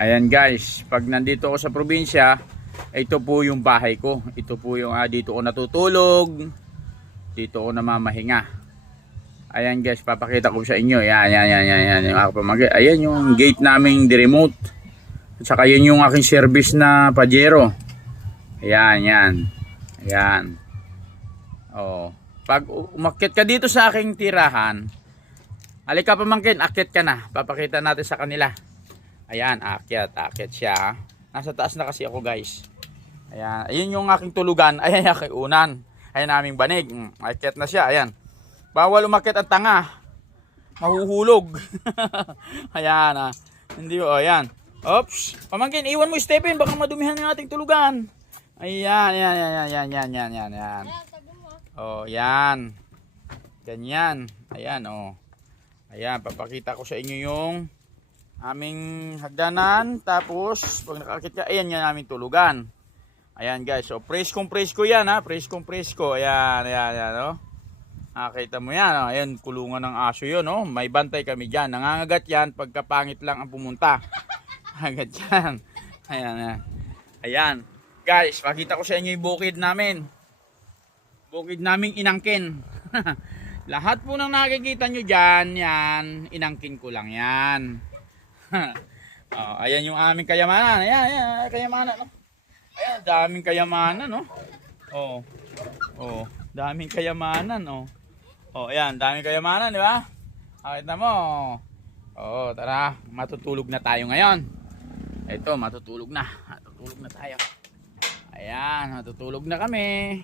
Ayan guys, pag nandito ako sa probinsya, ito po yung bahay ko. Ito po yung dito ko natutulog. Dito ko namamahinga. Ayan guys, papakita ko sa inyo. Yan. Ayan yung gate naming di remote. At saka yun yung aking service na Pajero. Ayan. Oh. Pag umakyat ka dito sa aking tirahan, halika pamangkin, akyat ka na. Papakita natin sa kanila. Ayan, akyat siya. Nasa taas na kasi ako guys. Ayan, ayun yung aking tulugan. Ayan yung aking unan. Ayan naming banig. Akyat na siya, ayan. Bawal umakyat ang tanga. Mahuhulog. Ayan Hindi ayan. Oops. Pamangkin, iwan mo Stephen, baka madumihan ng ating tulugan. Ayan. Oh, yan. Ganyan. Ayan, oh. Ayan, papakita ko sa inyo yung aming hagdanan. Tapos, pag nakakit ka, ayan yung aming tulugan. Ayan guys, so preskong yan Preskong. Ayan, oh. Nakita mo yan, oh. Ayan, kulungan ng aso yun, oh. May bantay kami dyan. Nangangagat yan pagkapangit lang ang pumunta. Nangangagat yan. Ayan. Guys, pakita ko sa inyo yung bukid namin. Bukid naming inangkin. Lahat po ng nakikita nyo dyan, yan, inangkin ko lang yan. Oh, ayan yung aming kayamanan. Ayan, kayamanan. No? Ayan, daming kayamanan, no? Oh, daming kayamanan, oh. Oh, ayan, daming kayamanan, di ba? Nakita mo. Oh, tara, matutulog na tayo ngayon. Ito, matutulog na tayo. Ayan, matutulog na kami.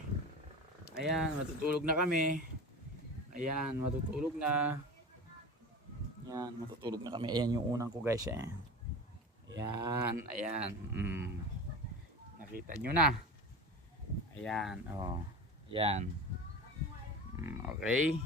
Ayan, matutulog na. Ayan, matutulog na kami. Ayan yung unang ko guys. Ayan. Nakita nyo na. Ayan, oh. Ayan. Okay.